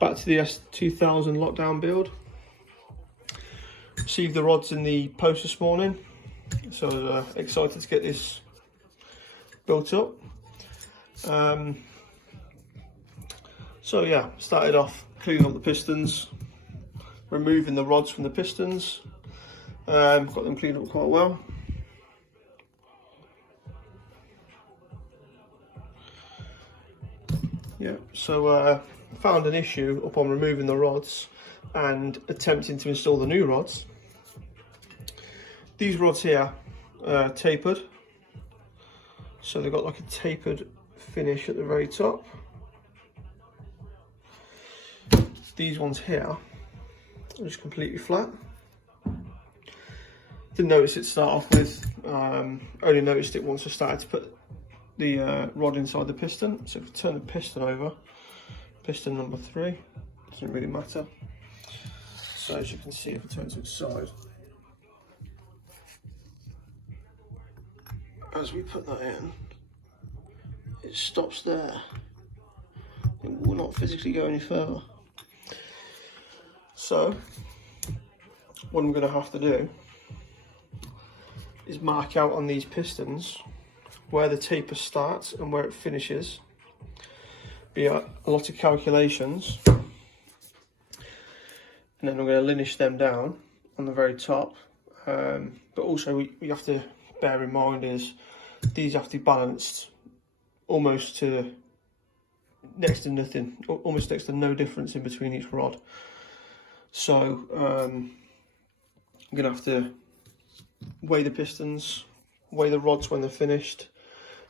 Back to the S2000 lockdown build. Received the rods in the post this morning, so excited to get this built up. So yeah, started off cleaning up the pistons, removing the rods from the pistons. Got them cleaned up quite well. Yeah, so found an issue upon removing the rods and attempting to install the new rods. These rods here are tapered, so they've got like a tapered finish at the very top. These ones here are just completely flat. Didn't notice it to start off with, only noticed it once I started to put the rod inside the piston. So if I turn the piston over, piston number 3, doesn't really matter. So as you can see, if I turn to its side, as we put that in, it stops there. It will not physically go any further. So what I'm going to have to do is mark out on these pistons where the taper starts and where it finishes. Be a lot of calculations, and then I'm going to linish them down on the very top. But also we have to bear in mind is these have to be balanced almost to next to nothing, almost next to no difference in between each rod. So I'm going to have to weigh the pistons, weigh the rods when they're finished,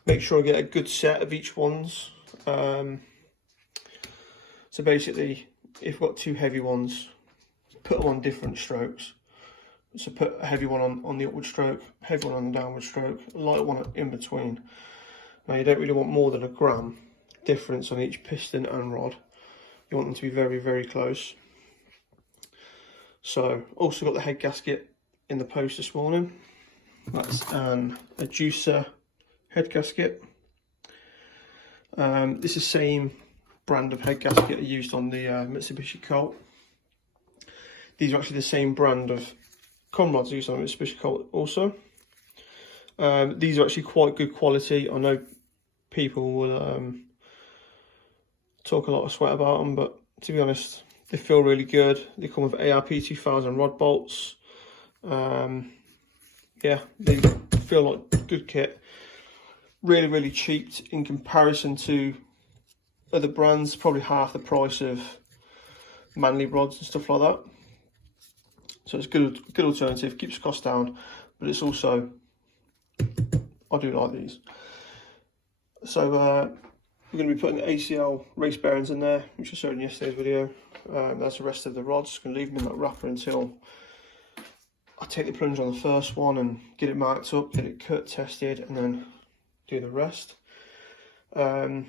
make sure I get a good set of each ones. So basically, if I've got 2 heavy ones, put them on different strokes. So put a heavy one on the upward stroke, heavy one on the downward stroke, a light one in between. Now you don't really want more than a gram difference on each piston and rod. You want them to be very, very close. So also got the head gasket in the post this morning. That's a juicer head gasket. This is the same brand of head gasket I used on the Mitsubishi Colt. These are actually the same brand of con rods used on the Mitsubishi Colt also. These are actually quite good quality. I know people will talk a lot of sweat about them, but to be honest, they feel really good. They come with ARP 2000 rod bolts. Yeah, they feel like good kit. Really, really cheap in comparison to other brands. Probably half the price of Manly rods and stuff like that. So it's good alternative, keeps cost down, but it's also, I do like these. So we're going to be putting the ACL race bearings in there, which I showed in yesterday's video. That's the rest of the rods. Going to leave them in that wrapper until I take the plunge on the first one and get it marked up, get it cut, tested, and then do the rest. So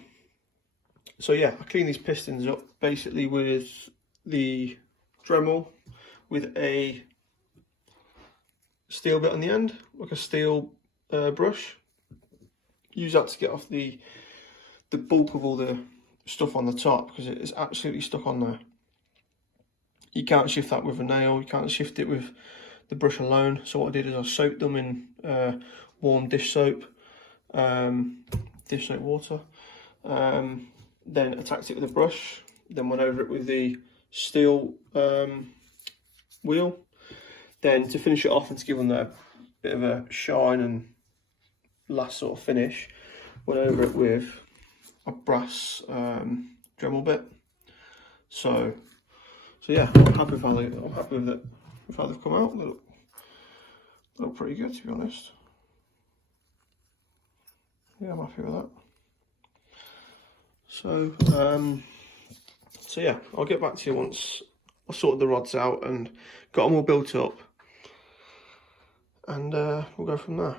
yeah, I clean these pistons up basically with the Dremel with a steel bit on the end, like a steel brush. Use that to get off the bulk of all the stuff on the top, because it is absolutely stuck on there. You can't shift that with a nail, you can't shift it with the brush alone. So what I did is I soaked them in warm dish soap water, then attacked it with a brush, then went over it with the steel wheel. Then to finish it off and to give them that bit of a shine and last sort of finish, went over it with a brass Dremel bit. So yeah, I'm happy with how they've come out. They look pretty good, to be honest. Yeah, I'm happy with that. So yeah, I'll get back to you once I sorted the rods out and got them all built up, and we'll go from there.